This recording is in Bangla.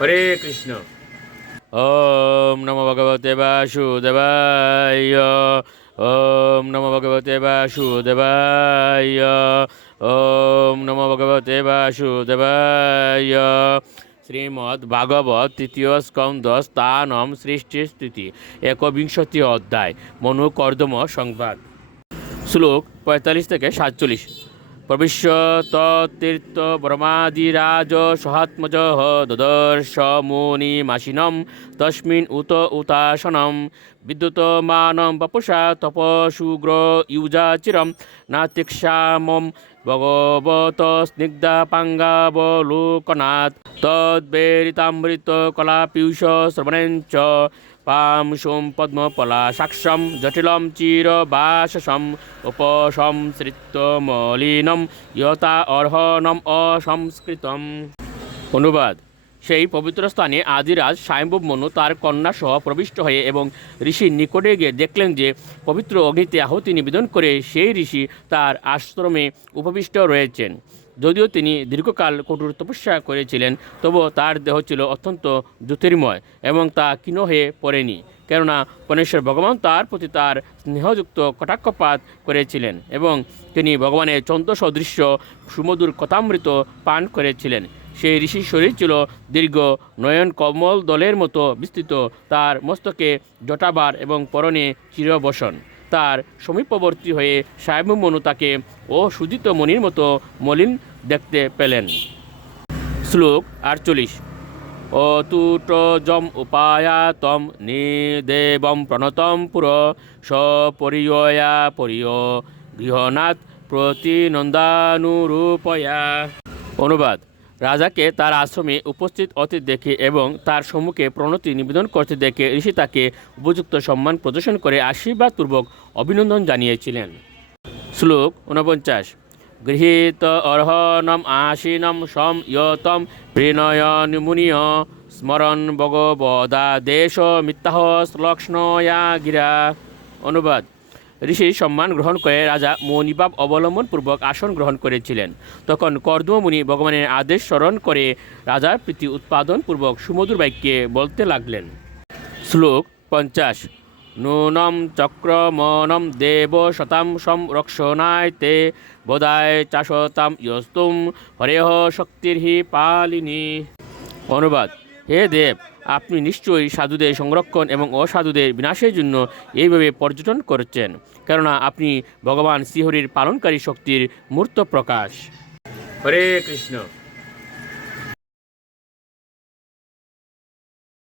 হরে কৃষ্ণ। ওম নমো ভগবতে বাসুদেবায়। ওম নমো ভগবতে বাসুদেবায়। ওম নমো ভগবতে বাসুদেবায়। শ্রীমদ্ ভাগবত তৃতীয় স্কন্ধ স্থানম সৃষ্টি স্থিতি একবিংশতি অধ্যায় মনু কর্দম সংবাদ। শ্লোক 45 থেকে 47। প্রবিশ্য ততীর্থ ব্রহ্মাদিরাজ সহাত্মজ দদর্শ মুনিমাসিনম তস্মিন উত উতাসনম বিদ্যুতমানম বপুষা তপসুগ্র ইউজাচিরম নাতিক্ষামম ভগবত স্নিগ্ধাপাঙ্গাবলোকনাথ তদ্বেরিতামৃত কলাপীয়ুষ শ্রবণেঞ্চ পাংশুম পদ্মপলাশাক্ষম জটিলম চিরবাসসম উপসংসৃত মলিনম ইয়তা অর্হণম অসংস্কৃতম। অনুবাদ। সেই পবিত্র স্থানে আদিরাজ স্বয়ম্ভব মনু তার কন্যা সহ প্রবিষ্ট হয়ে এবং ঋষির নিকটে গিয়ে দেখলেন যে পবিত্র অগ্নিতে আহুতি নিবেদন করে সেই ঋষি তার আশ্রমে উপবিষ্ট রয়েছেন। যদিও তিনি দীর্ঘকাল কঠোর তপস্যা করেছিলেন, তবুও তার দেহ ছিল অত্যন্ত জ্যোতির্ময় এবং তা ক্ষীণ হয়ে পড়েনি, কেননা পরমেশ্বর ভগবান তার প্রতি তার স্নেহযুক্ত কটাক্ষপাত করেছিলেন এবং তিনি ভগবানের চন্দ্র সদৃশ্য সুমধুর কথামৃত পান করেছিলেন। সেই ঋষির শরীর ছিল দীর্ঘ নয়ন কমল দলের মতো বিস্তৃত, তার মস্তকে জটাভার এবং পরনে চিরবসন। তার সমীপবর্তী হয়ে স্বয়ম্ভব মনু তাকে সুদিত মণির মতো মলিন দেখতে পেলেন। শ্লোক 48। অতুটজম উপায়াতম নিদেবম প্রণতম পুর সপরিয়া পরিয় গৃহনাথ প্রতিনন্দানুরূপয়া। অনুবাদ। রাজাকে তার আশ্রমে উপস্থিত অতিথি দেখে এবং তার সম্মুখে প্রণতি নিবেদন করতে দেখে ঋষি তাকে উপযুক্ত সম্মান প্রদর্শন করে আশীর্বাদপূর্বক অভিনন্দন জানিয়েছিলেন। শ্লোক 49। গৃহীত অর্হণম আশীনম সংয়তম প্রিণয়ন মুনিয় স্মরণ ভগবদাদেশ মিথ্যাহ শ্লক্ষ্ণয়া গিরা। অনুবাদ। ঋষির সম্মান গ্রহণ করে রাজা মৌনীভাব অবলম্বনপূর্বক আসন গ্রহণ করেছিলেন। তখন কর্দম মুনি ভগবানের আদেশ স্মরণ করে রাজার প্রীতি উৎপাদনপূর্বক সুমধুর বাক্যে বলতে লাগলেন। শ্লোক 50। নূনম চক্রমনম দেব শতাম সংরক্ষণায় তে বোধায় চাশতাম ইয়স্তুম হরেহ শক্তির হি পালিনী। অনুবাদ। হে দেব, আপনি নিশ্চয়ই সাধুদের সংরক্ষণ এবং অসাধুদের বিনাশের জন্য এইভাবে পর্যটন করছেন, কেননা আপনি ভগবান শ্রীহরির পালনকারী শক্তির মূর্ত প্রকাশ। হরে কৃষ্ণ।